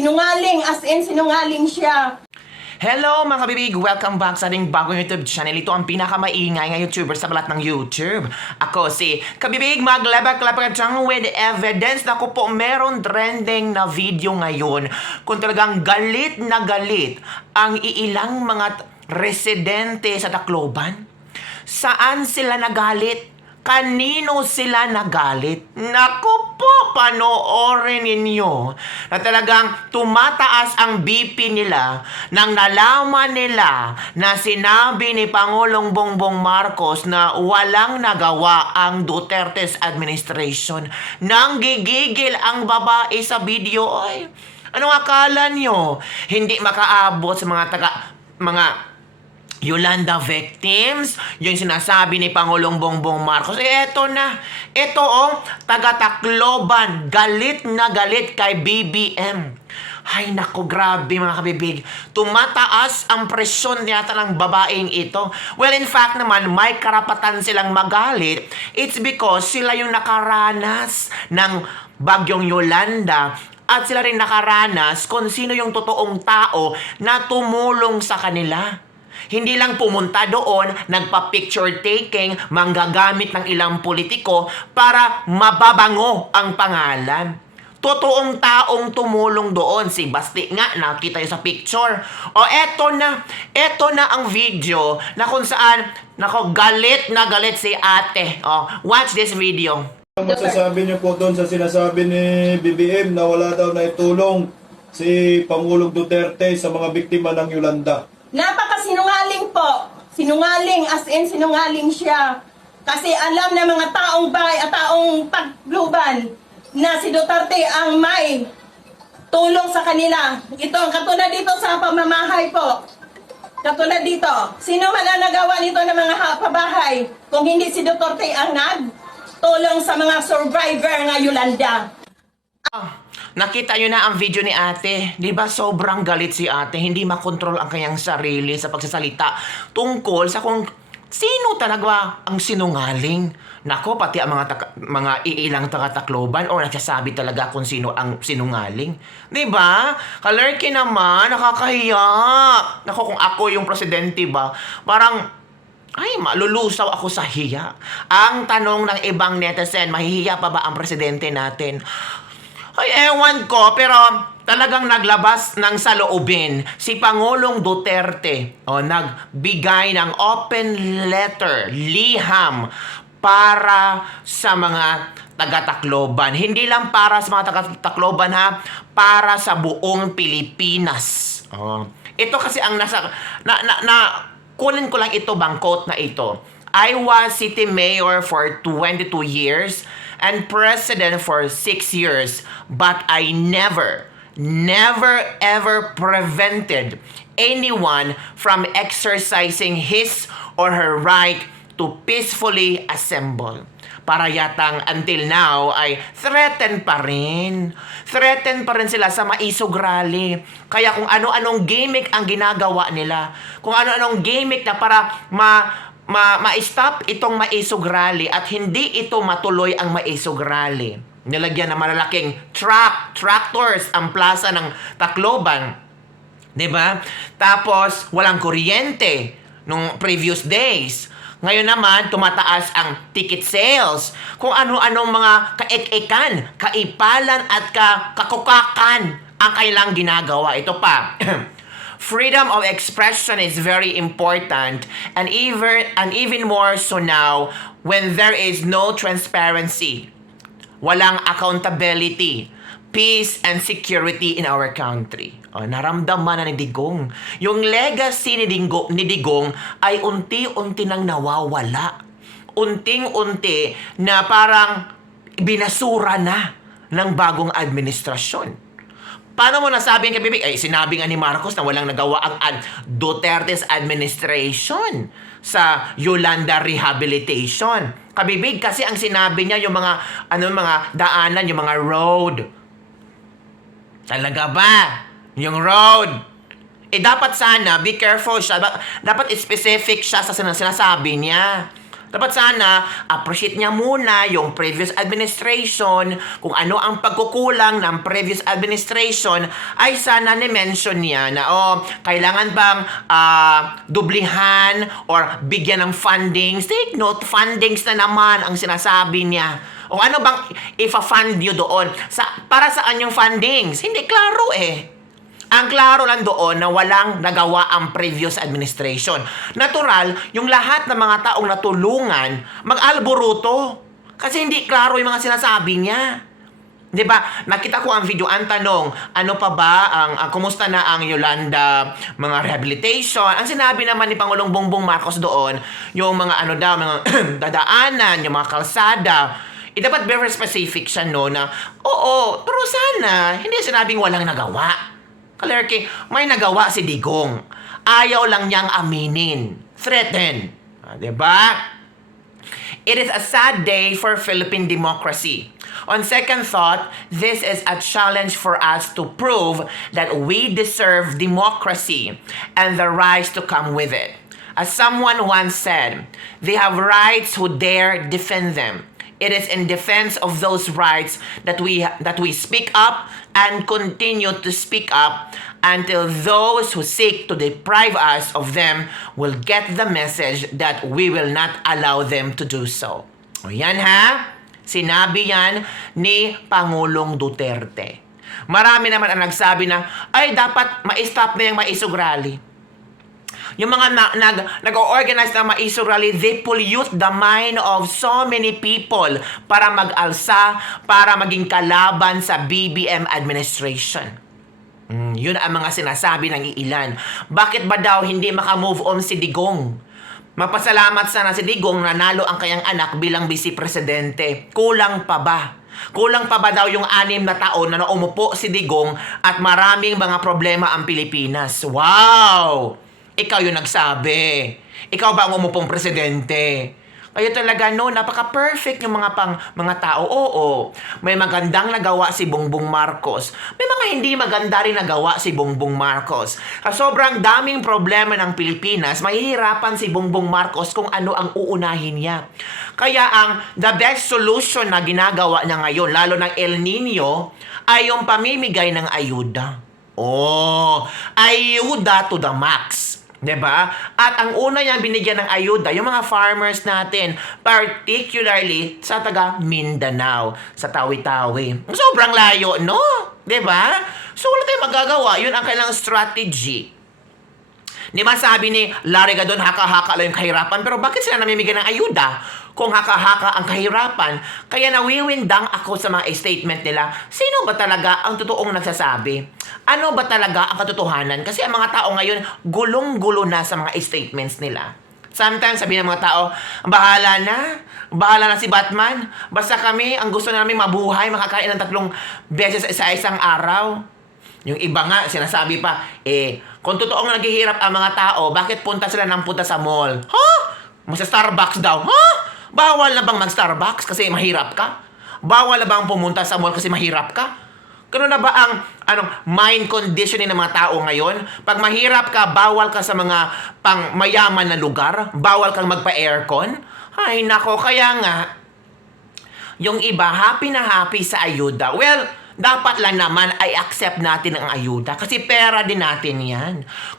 Sinungaling, as in sinungaling siya. Hello mga kabibig! Welcome back sa ating bagong YouTube channel. Ito ang pinakamaingay na YouTuber sa balat ng YouTube. Ako si Kabibig maglabak-labak with evidence. Naku po, meron trending na video ngayon kung talagang galit na galit ang iilang mga residente sa Tacloban. Saan sila nagalit? Kanino sila nagalit? Naku po, panoorin ninyo na talagang tumataas ang BP nila nang nalaman nila na sinabi ni Pangulong Bongbong Marcos na walang nagawa ang Duterte's administration. Nang gigigil ang babae sa video. Ay, anong akala nyo? Hindi makaabot sa mga Yolanda victims, yung sinasabi ni Pangulong Bongbong Marcos. Eto na. Ito taga Tacloban, galit na galit kay BBM. Ay nako, grabe mga kabibig. Tumataas ang presyon yata ng babaeng ito. Well, in fact naman, may karapatan silang magalit. It's because sila yung nakaranas ng bagyong Yolanda. At sila rin nakaranas kung sino yung totoong tao na tumulong sa kanila. Hindi lang pumunta doon, nagpa-picture taking, manggagamit ng ilang politiko para mababango ang pangalan. Totoong taong tumulong doon. Si Basti nga, nakita yun sa picture. O eto na ang video na kung saan, nako, galit na galit si ate. O, watch this video. Ang masasabi niyo po doon sa sinasabi ni BBM na wala daw na itulong si Pangulong Duterte sa mga biktima ng Yolanda? Napakasinungaling po. Sinungaling, as in sinungaling siya. Kasi alam na mga taong bahay at taong Tacloban na si Duterte ang may tulong sa kanila. Ito, katulad dito sa pamamahay po. Katulad dito. Sino man ang nagawa nito ng mga pabahay kung hindi si Duterte ang nagtulong sa mga survivor ng Yolanda? Nakita nyo na ang video ni ate. Diba sobrang galit si ate. Hindi makontrol ang kanyang sarili sa pagsasalita tungkol sa kung sino talaga ang sinungaling. Nako, pati ang mga iilang taga-Tacloban o nagsasabi talaga kung sino ang sinungaling. Diba? Kalerky naman, nakakahiya. Nako, kung ako yung presidente ba, parang ay, malulusaw ako sa hiya. Ang tanong ng ibang netizen, mahihiya pa ba ang presidente natin? Ay, ewan ko, pero talagang naglabas ng saloobin si Pangulong Duterte. Nagbigay ng open letter, liham, para sa mga taga-Tacloban. Hindi lang para sa mga taga-Tacloban para sa buong Pilipinas. Ito kasi ang kunin ko lang ito, bang quote na ito. I was city mayor for 22 years and president for 6 years, but I never ever prevented anyone from exercising his or her right to peacefully assemble. Para yatang until now ay threaten pa rin sila sa maisog rally. Kaya kung ano-anong gimmick ang ginagawa nila, kung ano-anong gimmick na para ma-stop itong maisog rally at hindi ito matuloy ang maisog rally. Nilagyan ng malalaking tractors ang plaza ng Tacloban. 'Di ba? Tapos walang kuryente nung previous days. Ngayon naman, tumataas ang ticket sales. Kung ano-anong mga kaek-ekan, kaipalan at kakukakan ang kailang ginagawa. Ito pa. Freedom of expression is very important and even more so now when there is no transparency. Walang accountability, peace and security in our country. Naramdaman na ni Digong. Yung legacy ni Digong ay unti-unti nang nawawala. Unting-unti na parang binasura na ng bagong administrasyon. Paano mo nasabing kabibig? Ay, sinabi nga ni Marcos na walang nagawa ang Duterte's administration sa Yolanda rehabilitation. Kabibig, kasi ang sinabi niya yung mga daanan, yung mga road. Talaga ba? Yung road. Dapat sana, be careful siya. Dapat specific siya sa sinasabi niya. Dapat sana, appreciate niya muna yung previous administration, kung ano ang pagkukulang ng previous administration, ay sana ni-mention niya na, kailangan bang dublihan or bigyan ng fundings. Take note, fundings na naman ang sinasabi niya. O ano bang ifa-fund nyo doon? Para saan yung fundings? Hindi klaro eh. Ang klaro lang doon na walang nagawa ang previous administration. Natural, yung lahat ng mga taong natulungan, mag-alboruto. Kasi hindi klaro yung mga sinasabi niya. 'Di ba? Nakita ko ang video, ang tanong, ano pa ba kumusta na ang Yolanda mga rehabilitation? Ang sinabi naman ni Pangulong Bongbong Marcos doon, yung mga mga dadaanan, yung mga kalsada. Dapat very specific siya na, oo, pero sana, hindi sinabing walang nagawa. Kalerke, may nagawa si Digong. Ayaw lang niyang aminin. Threaten. Diba? It is a sad day for Philippine democracy. On second thought, this is a challenge for us to prove that we deserve democracy and the rights to come with it. As someone once said, they have rights who dare defend them. It is in defense of those rights that we speak up and continue to speak up until those who seek to deprive us of them will get the message that we will not allow them to do so. O yan ha, sinabi yan ni Pangulong Duterte. Marami naman ang nagsabi na, ay dapat ma-stop na yung maisog rally. Yung mga nag-organize ng maisog rally, they pollute the mind of so many people para mag-alsa, para maging kalaban sa BBM administration. Yun ang mga sinasabi ng iilan. Bakit ba daw hindi makamove on si Digong? Magpasalamat sana si Digong na nanalo ang kanyang anak bilang vice presidente. Kulang pa ba? Kulang pa ba daw yung 6 na taon na umupo si Digong at maraming mga problema ang Pilipinas? Wow! Ikaw yung nagsabi. Ikaw ba ang umupong presidente? Kaya talaga napaka-perfect yung mga tao. Oo, may magandang nagawa si Bongbong Marcos. May mga hindi maganda rin nagawa si Bongbong Marcos. Sobrang daming problema ng Pilipinas, mahihirapan si Bongbong Marcos kung ano ang uunahin niya. Kaya the best solution na ginagawa niya ngayon, lalo ng El Nino, ay yung pamimigay ng ayuda. Ayuda to the max. 'Di ba? At ang una niyang binigyan ng ayuda, yung mga farmers natin, particularly sa taga Mindanao, sa Tawi-Tawi. Sobrang layo, no? 'Di ba? So wala tayong magagawa. Yun ang kailangang strategy. Di ba sabi ni Larry Gadon, haka-haka lang yung kahirapan, pero bakit sila namimigay ng ayuda? Kung haka-haka ang kahirapan, kaya nawiwindang ako sa mga statement nila, sino ba talaga ang totoong nagsasabi? Ano ba talaga ang katotohanan? Kasi ang mga tao ngayon, gulong-gulo na sa mga statements nila. Sometimes, sabi ng mga tao, bahala na si Batman. Basta kami, ang gusto namin mabuhay, makakain ng 3 beses sa isang araw. Yung iba nga, sinasabi pa, kung totoong naghihirap ang mga tao, bakit punta sila ng punta sa mall? Sa Starbucks daw. Bawal na bang mag-Starbucks kasi mahirap ka? Bawal na bang pumunta sa mall kasi mahirap ka? Gano'n na ba ang mind conditioning ng mga tao ngayon? Pag mahirap ka, bawal ka sa mga pang mayaman na lugar? Bawal kang magpa-aircon? Ay nako, kaya nga, yung iba happy na happy sa ayuda. Well, dapat lang naman ay accept natin ang ayuda kasi pera din natin yan.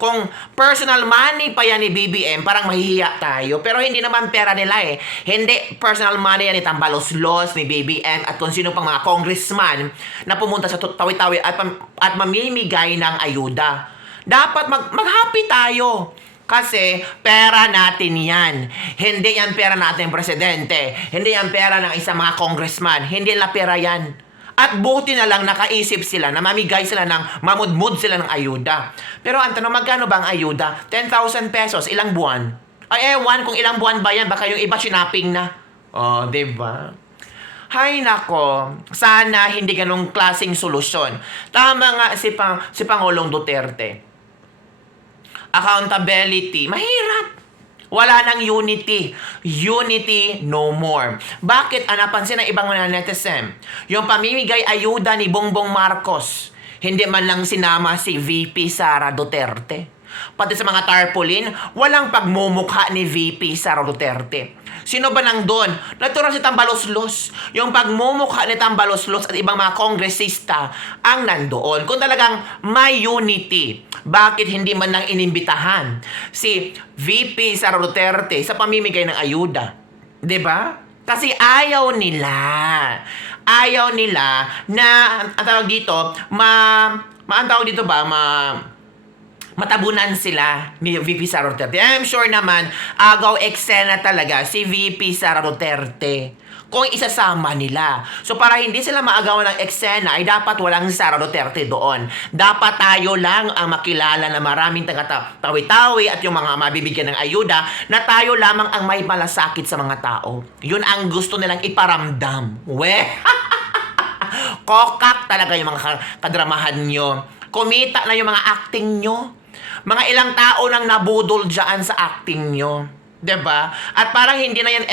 Kung personal money pa yan ni BBM, parang mahihiya tayo. Pero hindi naman pera nila eh. Hindi personal money yan ni Tambalos-Los, ni BBM at kung sino pang mga congressman na pumunta sa Tawi-Tawi at mamimigay ng ayuda. Dapat mag-happy tayo. Kasi pera natin yan. Hindi yan pera natin presidente. Hindi yan pera ng isang mga congressman. Hindi na pera yan. At buti na lang nakaisip sila na mamigay sila mamudmud sila ng ayuda. Pero ang tanong, magkano ba ang ayuda? 10,000 pesos, ilang buwan? Ay ewan kung ilang buwan ba yan, baka yung iba sinaping na. Diba? Hay nako, sana hindi ganong klaseng solusyon. Tama nga si Pangulong Duterte. Accountability, mahirap. Wala nang unity. Unity no more. Bakit napansin ng ibang mga netizen? Yung pamimigay ayuda ni Bongbong Marcos, hindi man lang sinama si VP Sara Duterte. Pati sa mga tarpaulin, walang pagmumukha ni VP Sara Duterte. Sino ba nandun? Natural si Tambaloslos. Yung pagmumukha ni Tambaloslos at ibang mga kongresista ang nandoon. Kung talagang may unity, bakit hindi man lang inimbitahan si VP Sara Duterte sa pamimigay ng ayuda? 'Di ba? Kasi ayaw nila. Ayaw nila na, ang tawag dito, ang tawag dito ba, matabunan sila ni VP Sara Duterte. I'm sure naman, agaw eksena talaga si VP Sara Duterte kung isasama nila. So para hindi sila maagawan ng eksena, ay dapat walang Sara Duterte doon. Dapat tayo lang ang makilala na maraming taga-tawi-tawi at yung mga mabibigyan ng ayuda, na tayo lamang ang may malasakit sa mga tao. Yun ang gusto nilang iparamdam. Kokak talaga yung mga kadramahan nyo. Kumita na yung mga acting nyo. Mga ilang tao nang nabudol dyan sa acting nyo. 'Di ba? At parang hindi na yan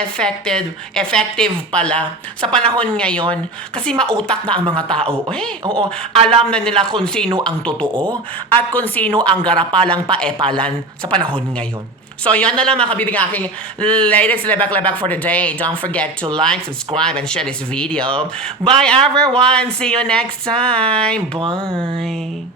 effective pala sa panahon ngayon. Kasi mautak na ang mga tao. Oo. Alam na nila kung sino ang totoo at kung sino ang garapalang paepalan sa panahon ngayon. So, yun na lang mga kabibig aking latest lebak-lebak for the day. Don't forget to like, subscribe, and share this video. Bye, everyone! See you next time! Bye!